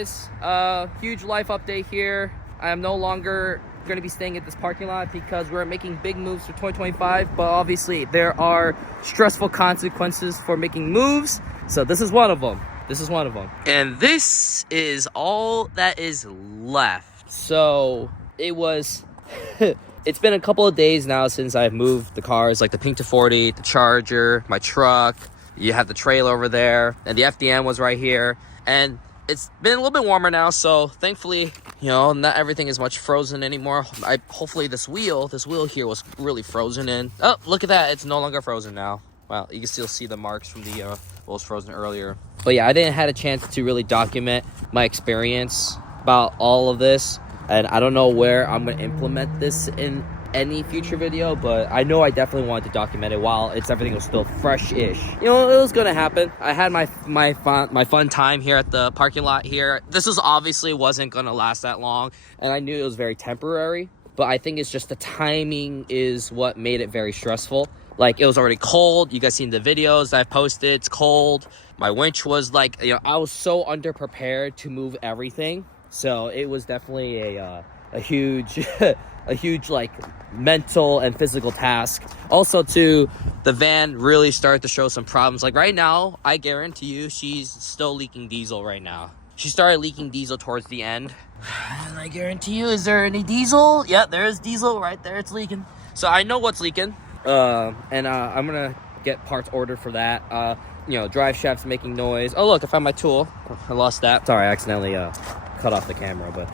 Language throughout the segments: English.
guys, huge life update here. I am no longer going to be staying at this parking lot because we're making big moves for 2025, but obviously there are stressful consequences for making moves, so this is one of them. And this is all that is left. So it was it's been a couple of days now since I've moved the cars, like the Pink 240, the Charger, my truck. You have the trailer over there, and the FDM was right here. And it's been a little bit warmer now, so thankfully, not everything is much frozen anymore. Hopefully this wheel here was really frozen in. Oh, look at that. It's no longer frozen now. Wow, you can still see the marks from the what was frozen earlier. But yeah, I didn't have a chance to really document my experience about all of this. And I don't know where I'm going to implement this in any future video, but I know I definitely wanted to document it while everything was still fresh-ish. It was gonna happen. I had my fun time here at the parking lot here. This obviously wasn't gonna last that long, and I knew it was very temporary, but I think it's just the timing is what made it very stressful. Like, it was already cold. You guys seen the videos that I've posted. It's cold. My winch was like, I was so underprepared to move everything, so it was definitely a huge a huge like mental and physical task. Also too, the van really started to show some problems. Like right now, I guarantee you she's still leaking diesel right now. She started leaking diesel towards the end, and I guarantee you, is there any diesel? Yeah, there's diesel right there. It's leaking. So I know what's leaking, and I'm gonna get parts ordered for that. Drive shafts making noise. Oh look, I found my tool. I lost that. Sorry, I accidentally cut off the camera. But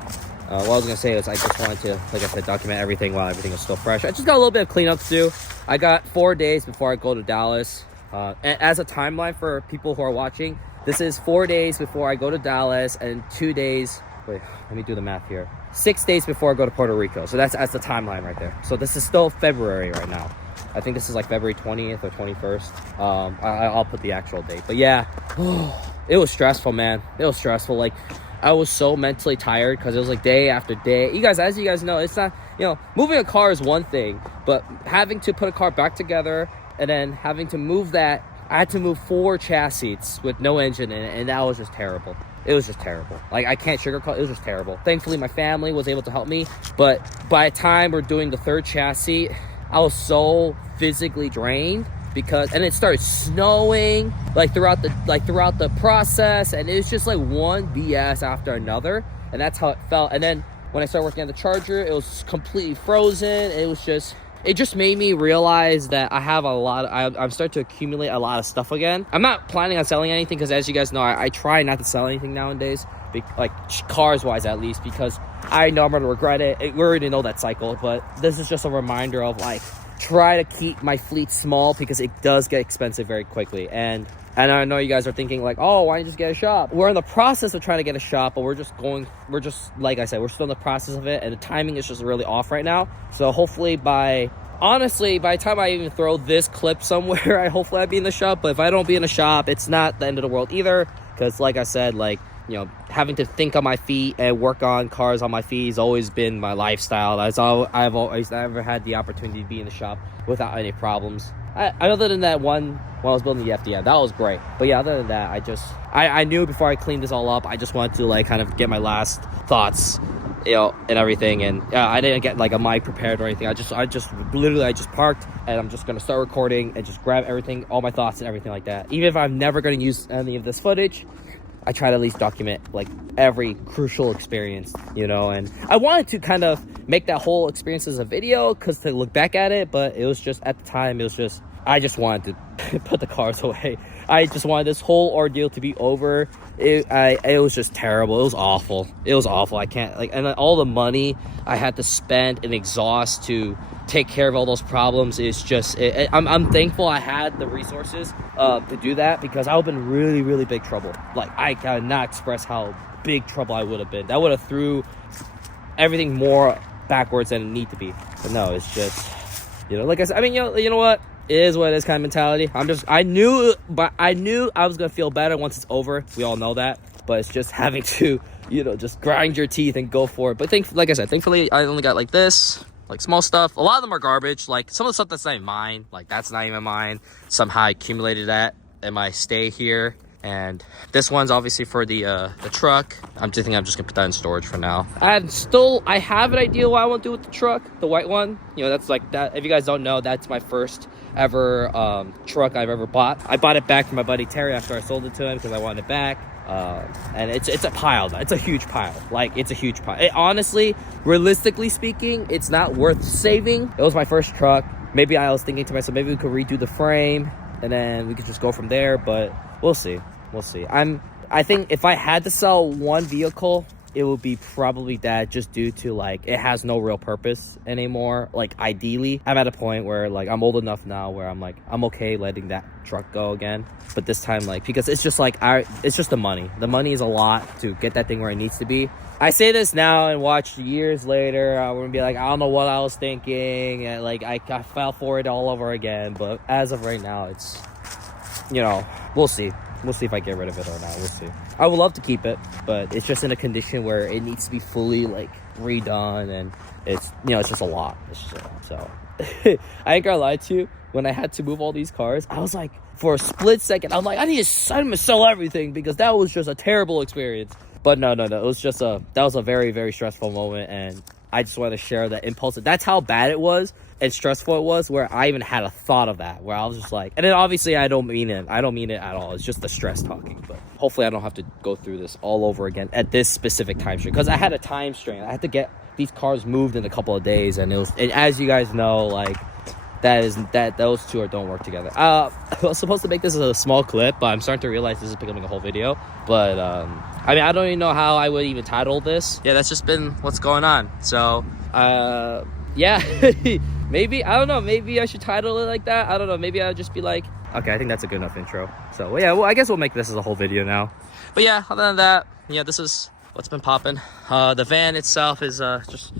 what I was going to say is I just wanted to, like I said, document everything while everything was still fresh. I just got a little bit of cleanup to do. I got 4 days before I go to Dallas. And as a timeline for people who are watching, this is 4 days before I go to Dallas and 2 days... Wait, let me do the math here. 6 days before I go to Puerto Rico. So that's the timeline right there. So this is still February right now. I think this is like February 20th or 21st. I'll put the actual date. But yeah, it was stressful, man. It was stressful. Like, I was so mentally tired because it was like day after day. As you guys know, it's not, moving a car is one thing, but having to put a car back together and then having to move that, I had to move 4 chassis with no engine in it, and that was just terrible. It was just terrible. Like, I can't sugarcoat, it was just terrible. Thankfully, my family was able to help me, but by the time we're doing the 3rd chassis, I was so physically drained. And it started snowing throughout the process, and it was just like one BS after another, and that's how it felt. And then when I started working on the Charger, it was completely frozen. It just made me realize that I have I'm starting to accumulate a lot of stuff again. I'm not planning on selling anything because, as you guys know, I try not to sell anything nowadays, like cars wise at least, because I know I'm gonna regret it. We already know that cycle, but this is just a reminder of like, try to keep my fleet small because it does get expensive very quickly. And I know you guys are thinking like, oh, why don't you just get a shop? We're in the process of trying to get a shop, but we're just like I said, we're still in the process of it, and the timing is just really off right now. So hopefully by the time I even throw this clip somewhere, hopefully I'll be in the shop. But if I don't be in the shop, it's not the end of the world either, because like I said, like, having to think on my feet and work on cars on my feet has always been my lifestyle. I've always never had the opportunity to be in the shop without any problems. Other than that one, when I was building the FDM, that was great. But yeah, other than that, I knew before I cleaned this all up, I just wanted to like kind of get my last thoughts, and everything. And I didn't get like a mic prepared or anything. I just parked, and I'm just gonna start recording and just grab everything, all my thoughts and everything like that. Even if I'm never gonna use any of this footage, I try to at least document like every crucial experience, and I wanted to kind of make that whole experience as a video because to look back at it, but it was just, at the time, I just wanted to put the cars away. I just wanted this whole ordeal to be over. It was just terrible. It was awful. I can't, like, and all the money I had to spend and exhaust to take care of all those problems is just, I'm thankful I had the resources to do that, because I would have been really, really big trouble. Like, I cannot express how big trouble I would have been. That would have threw everything more backwards than it need to be. But no, it's just, like I said, I mean, you know what? It is what it is kind of mentality. I knew I was going to feel better once it's over. We all know that. But it's just having to, just grind your teeth and go for it. But like I said, thankfully, I only got like this, like small stuff. A lot of them are garbage. Like some of the stuff that's not even mine, like that's not even mine. Somehow I accumulated that in my stay here. And this one's obviously for the truck. I'm just gonna put that in storage for now. I have an idea what I want to do with the truck, the white one. You know, that's like that. If you guys don't know, that's my first ever truck I've ever bought. I bought it back from my buddy Terry after I sold it to him because I wanted it back. And it's a pile. It's a huge pile. Like, it's a huge pile. Honestly, realistically speaking, it's not worth saving. It was my first truck. Maybe I was thinking to myself, maybe we could redo the frame and then we could just go from there. But we'll see. We'll see. I think if I had to sell one vehicle, it would be probably that, just due to like it has no real purpose anymore. Like, ideally, I'm at a point where like I'm old enough now where I'm like I'm okay letting that truck go again. But this time, like, because it's just like it's just the money. The money is a lot to get that thing where it needs to be. I say this now and watch years later, I'm gonna be like, I don't know what I was thinking, and like I fell for it all over again. But as of right now, it's, you know, we'll see. We'll see if I get rid of it or not. We'll see. I would love to keep it, but it's just in a condition where it needs to be fully like redone, and it's, you know, it's just a lot. It's just a lot. So I ain't gonna lie to you. When I had to move all these cars, I was like, for a split second, I'm like, I'm gonna sell everything, because that was just a terrible experience. But no. It was just that was a very, very stressful moment, and I just wanted to share that impulse. That's how bad it was and stressful it was, where I even had a thought of that, where I was just like, and then obviously I don't mean it at all. It's just the stress talking. But hopefully I don't have to go through this all over again at this specific time strain, because I had a time strain. I had to get these cars moved in a couple of days, and as you guys know, like, those two don't work together. I was supposed to make this as a small clip, but I'm starting to realize this is becoming a whole video. But I mean, I don't even know how I would even title this. Yeah, that's just been what's going on. So yeah. Maybe, I don't know, maybe I should title it like that. I don't know, maybe I'll just be like, okay, I think that's a good enough intro. So well, yeah, well, I guess we'll make this as a whole video now. But yeah, other than that, yeah, this is what's been popping. The van itself is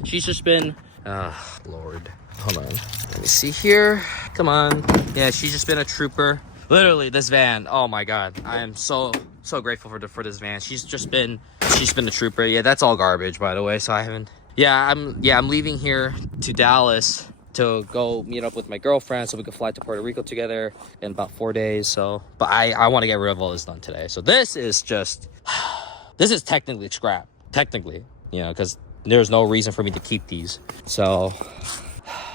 she's just been, Lord, hold on, let me see here. Come on. Yeah, she's just been a trooper. Literally, this van, oh my god, I am so grateful for this van. She's been a trooper. Yeah, that's all garbage, by the way. So I haven't. Yeah, I'm leaving here to Dallas to go meet up with my girlfriend so we can fly to Puerto Rico together in about 4 days. So, but I want to get rid of all this done today. So this is technically scrap, technically, you know, because there's no reason for me to keep these. So,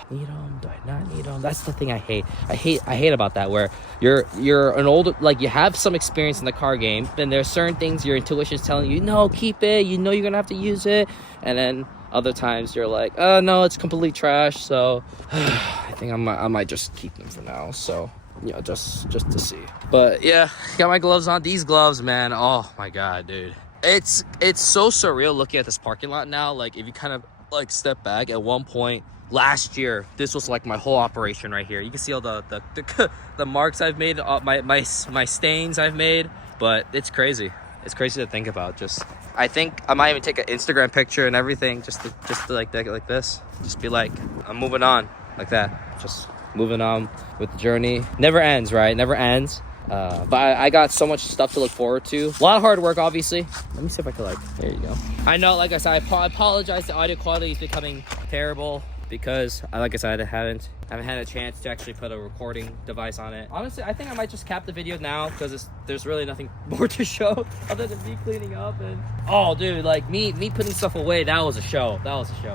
need them? Do I not need them? That's the thing I hate. I hate about that, where you're an older, like, you have some experience in the car game, then there's certain things your intuition is telling you, no, keep it. You know you're gonna have to use it, and then other times you're like, oh no, it's complete trash. So I think I might just keep them for now. So, you know, just to see. But yeah, got my gloves on. These gloves, man, oh my god, dude, it's so surreal looking at this parking lot now. Like, if you kind of like step back, at one point last year, this was like my whole operation right here. You can see all the marks I've made, my stains I've made. But it's crazy. It's crazy to think about. Just, I think I might even take an Instagram picture and everything, just to like this. Just be like, I'm moving on, like that. Just moving on with the journey. Never ends, right? Never ends. But I got so much stuff to look forward to. A lot of hard work, obviously. Let me see if I can, like, there you go. I know, like I said, I apologize. The audio quality is becoming terrible, because, like I said, I haven't had a chance to actually put a recording device on it. Honestly, I think I might just cap the video now, because there's really nothing more to show other than me cleaning up. And oh, dude, like me putting stuff away, that was a show.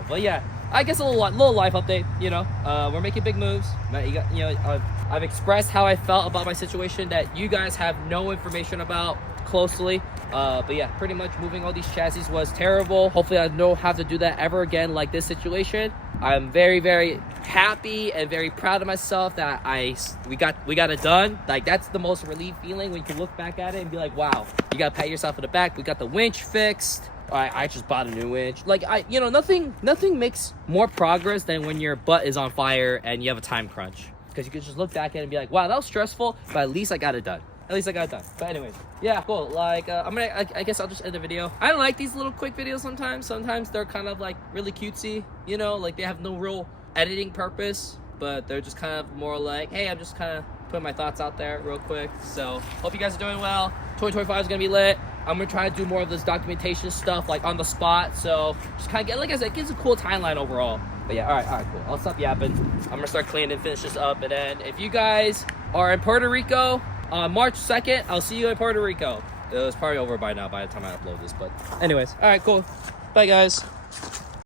But yeah, I guess a little life update. You know, we're making big moves. You know, I've expressed how I felt about my situation that you guys have no information about closely. But yeah, pretty much moving all these chassis was terrible. Hopefully I don't have to do that ever again, like this situation. I'm very, very happy and very proud of myself that we got it done. Like, that's the most relief feeling, when you can look back at it and be like, wow, you gotta pat yourself on the back. We got the winch fixed. I just bought a new winch. Like, you know, nothing makes more progress than when your butt is on fire and you have a time crunch, because you can just look back at it and be like, wow, that was stressful, but at least I got it done. But anyways, yeah, cool. Like, I guess I'll just end the video. I like these little quick videos sometimes. Sometimes they're kind of like really cutesy, you know, like they have no real editing purpose, but they're just kind of more like, hey, I'm just kind of putting my thoughts out there real quick. So hope you guys are doing well. 2025 is gonna be lit. I'm gonna try to do more of this documentation stuff, like on the spot. So just kind of get, like I said, it gives a cool timeline overall. But yeah, all right, cool. I'll stop yapping. I'm gonna start cleaning and finish this up. And then if you guys are in Puerto Rico, On March 2nd, I'll see you in Puerto Rico. It's probably over by now by the time I upload this, but anyways. All right, cool. Bye, guys.